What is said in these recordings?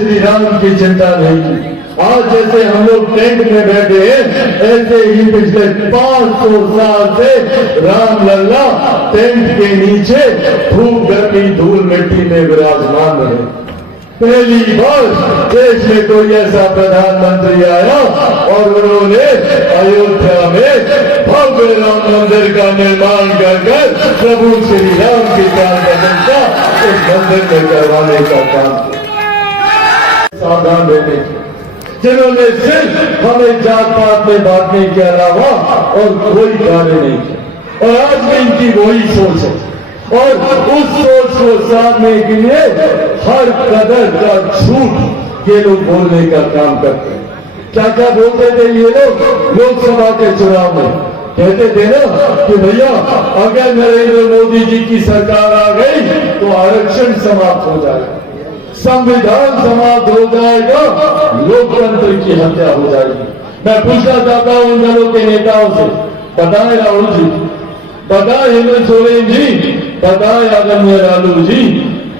श्री राम की चिंता नहीं की। आज जैसे हम लोग टेंट में बैठे हैं, ऐसे ही पिछले 500 साल से राम लल्ला टेंट के नीचे धूप गर्मी धूल मिट्टी में विराजमान रहे। पहली बार देश में कोई ऐसा प्रधानमंत्री आया और उन्होंने अयोध्या में भव्य राम मंदिर का निर्माण कर प्रभु श्री राम की कार्यक्रम का इस मंदिर में करवाने का काम किया। सावधान रहने की, जिन्होंने सिर्फ हमें जात पात में बांटने के अलावा और कोई कार्य नहीं किया, और आज भी इनकी वही सोच है। और उस सोच को साधने के लिए हर कदर का झूठ ये लोग बोलने का काम करते हैं। क्या क्या बोलते थे ये लोग लोकसभा के चुनाव में? कहते थे ना कि भैया अगर नरेंद्र मोदी जी की सरकार आ गई तो आरक्षण समाप्त हो जाएगा, संविधान समाप्त हो जाएगा, लोकतंत्र की हत्या हो जाएगी। मैं पूछना चाहता हूं उन दलों के नेताओं से, बताएं राहुल जी, बताएं हेमंत सोरेन जी, बताएं आदरणीय लालू जी,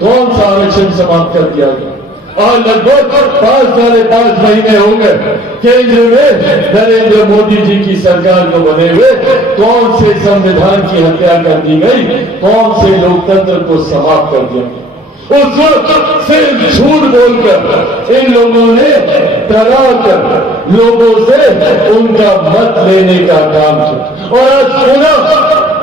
कौन सा आरक्षण समाप्त कर दिया गया? और लगभग 5-5.5 महीने हो गए केंद्र में नरेंद्र मोदी जी की सरकार को बने हुए। कौन से संविधान की हत्या कर दी गई, कौन से लोकतंत्र को समाप्त कर दिया गया? उस वक्त सिर्फ झूठ बोलकर इन लोगों ने डरा कर लोगों से उनका मत लेने का काम किया, और आज पुनः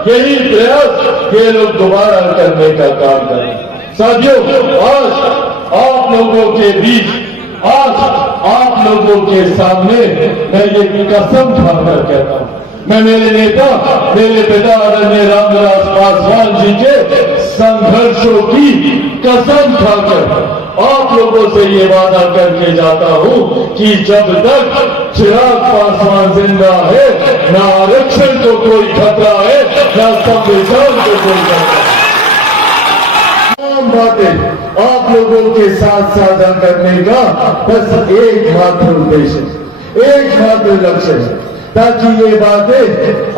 यही प्रयास ये लोग दोबारा करने का काम करें। साथियों, आज आप लोगों के बीच, आज आप लोगों के सामने मैं ये कसम खाकर कहता हूं, मैं मेरे नेता, मेरे पिता आदरणीय रामविलास पासवान जी के संघर्षों की कसम खाकर आप लोगों से ये वादा करके जाता हूं कि जब तक चिराग पासवान जिंदा है, ना आरक्षण को कोई खतरा है, ना संविधान को कोई खतरा है। तमाम बातें आप लोगों के साथ साझा करने का बस एकमात्र उद्देश्य, एकमात्र लक्ष्य है, ताकि ये बातें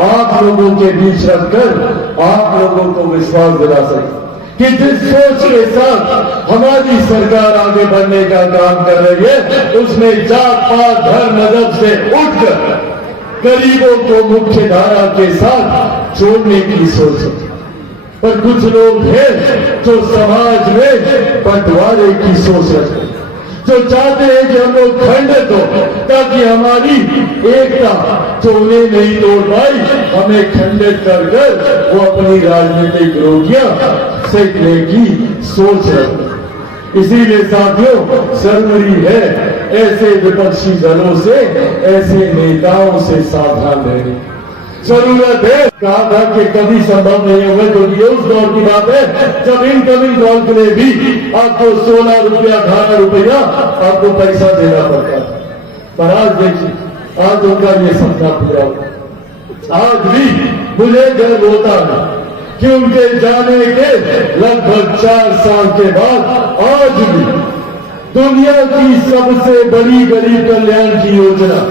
आप लोगों के बीच रखकर आप लोगों को विश्वास दिला सके कि जिस सोच के साथ हमारी सरकार आगे बढ़ने का काम कर रही है, उसमें जात पात धर्म मजहब से उठकर गरीबों को मुख्य धारा के साथ जोड़ने की सोच है। पर कुछ लोग हैं जो समाज में बंटवारे की सोच रखते हैं, जो चाहते हैं कि हम लोग खंडित हो, ताकि हमारी एकता जो उन्हें नहीं तोड़ पाई, हमें खंडित कर वो अपनी राजनीतिक रोटियां सेकने की सोच रखते हैं। इसीलिए साथियों, जरूरी है ऐसे विपक्षी दलों से, ऐसे नेताओं से सावधान रहने की जरूरत है। कहा था कि कभी संभव नहीं होगा, क्योंकि उस दौर की बात है जब इनकमिंग कॉल के लिए भी आपको 16 रुपया 18 रुपया आपको पैसा देना पड़ता था। पर आज देखिए, आज उनका ये सपना पूरा हुआ। आज भी मुझे गर्व होता है कि उनके जाने के लगभग 4 साल के बाद आज भी दुनिया की सबसे बड़ी गरीब कल्याण की योजना,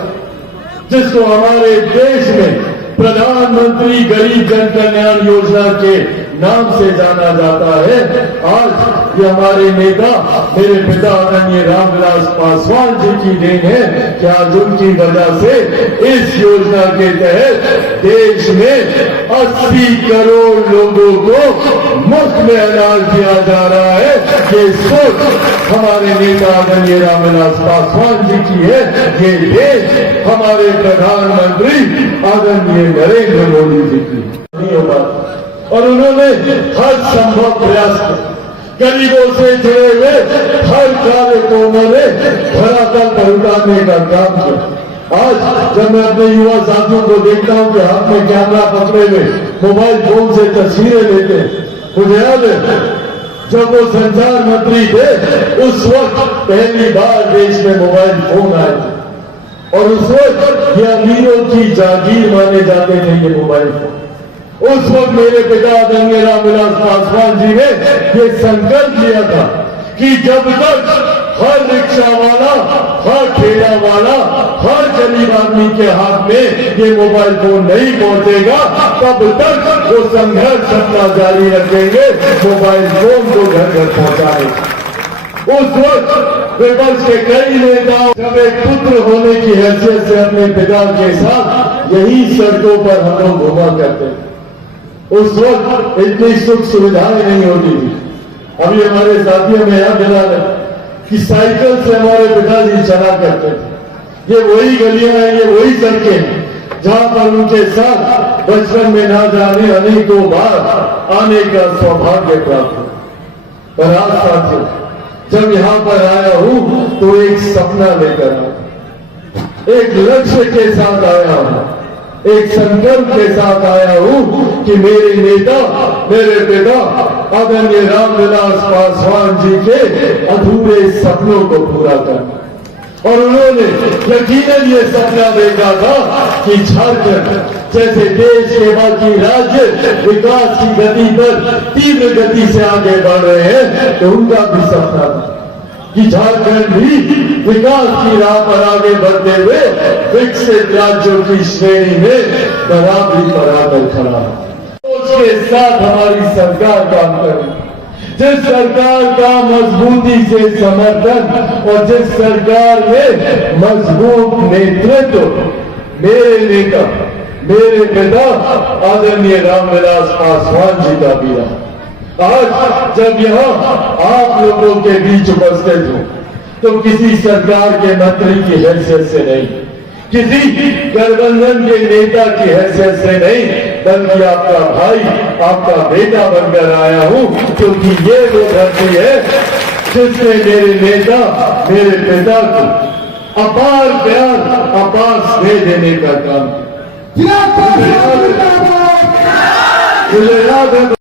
जिसको हमारे देश में प्रधानमंत्री गरीब जन कल्याण योजना के नाम से जाना जाता है, आज ये हमारे नेता, मेरे पिता आदरणीय रामविलास पासवान जी की देन है कि आज उनकी वजह से इस योजना के तहत देश में 80 करोड़ लोगों को मुफ्त में अनाज दिया जा रहा है। ये सोच हमारे नेता आदरणीय रामविलास पासवान जी की है, ये देश हमारे प्रधानमंत्री आदरणीय नरेंद्र मोदी जी की नहीं होगा। और उन्होंने हर संभव प्रयास किया, गरीबों से जुड़े हुए हर कार्य को उन्होंने धरातल पर उतारने का काम किया। आज जब मैं अपने युवा साथियों को देखता हूं कि हाथ में कैमरा पकड़े हुए मोबाइल फोन से तस्वीरें लेते हैं, मुझे याद है जब वो संचार मंत्री थे, उस वक्त पहली बार देश में मोबाइल फोन आए थे, और उस वक्त ये अमीरों की जागीर माने जाते थे ये मोबाइल फोन। उस वक्त मेरे पिता आदरणीय रामविलास पासवान जी ने ये संकल्प लिया था कि जब तक हर रिक्शा वाला, हर ठेला वाला, हर गरीब आदमी के हाथ में ये मोबाइल फोन नहीं पहुंचेगा, तब तक वो संघर्ष अपना जारी रखेंगे मोबाइल फोन को घर घर पहुंचाने। उस वक्त विपक्ष के कई नेता जब एक पुत्र होने की हैसियत से अपने पिता के साथ यही सड़कों पर हम लोग घुमा करते थे। उस वक्त इतनी सुख सुविधाएं नहीं होती थी। अभी हमारे साथियों में याद दिला रहे कि साइकिल से हमारे पिताजी चला करते थे। ये वही गलियां हैं, ये वही सड़कें हैं जहां पर उनके साथ बचपन में ना जाने अनेकों बार आने का सौभाग्य प्राप्त हुआ। पर आज साथियों, जब यहां पर आया हूं तो एक सपना लेकर आया, एक लक्ष्य के साथ आया हूं, एक संकल्प के साथ आया हूं कि मेरे नेता, मेरे पिता आदरणीय रामविलास पासवान जी के अधूरे सपनों को पूरा करना। और उन्होंने यकीनन ये सपना देखा था कि झारखंड जैसे देश के बाकी राज्य विकास की गति पर तीव्र गति से आगे बढ़ रहे हैं, तो उनका भी सपना था कि झारखंड भी विकास की राह पर आगे बढ़ते हुए विकसित राज्यों की श्रेणी में बराबरी पर आकर खड़ा है। उसके साथ हमारी सरकार काम करेगी, जिस सरकार का मजबूती से समर्थन और जिस सरकार में मजबूत नेतृत्व मेरे नेता, मेरे पिता आदरणीय रामविलास पासवान जी का भी रहा। आज जब यहां आप लोगों के बीच उपस्थित हूं तो किसी सरकार के मंत्री की हैसियत से नहीं, किसी गठबंधन के नेता की हैसियत से नहीं, बल्कि आपका भाई, आपका बेटा बनकर आया हूं, क्योंकि ये वो धरती है जिसने मेरे नेता, मेरे पिता को अपार प्यार, अपार स्नेह देने का काम किया। मुझे याद है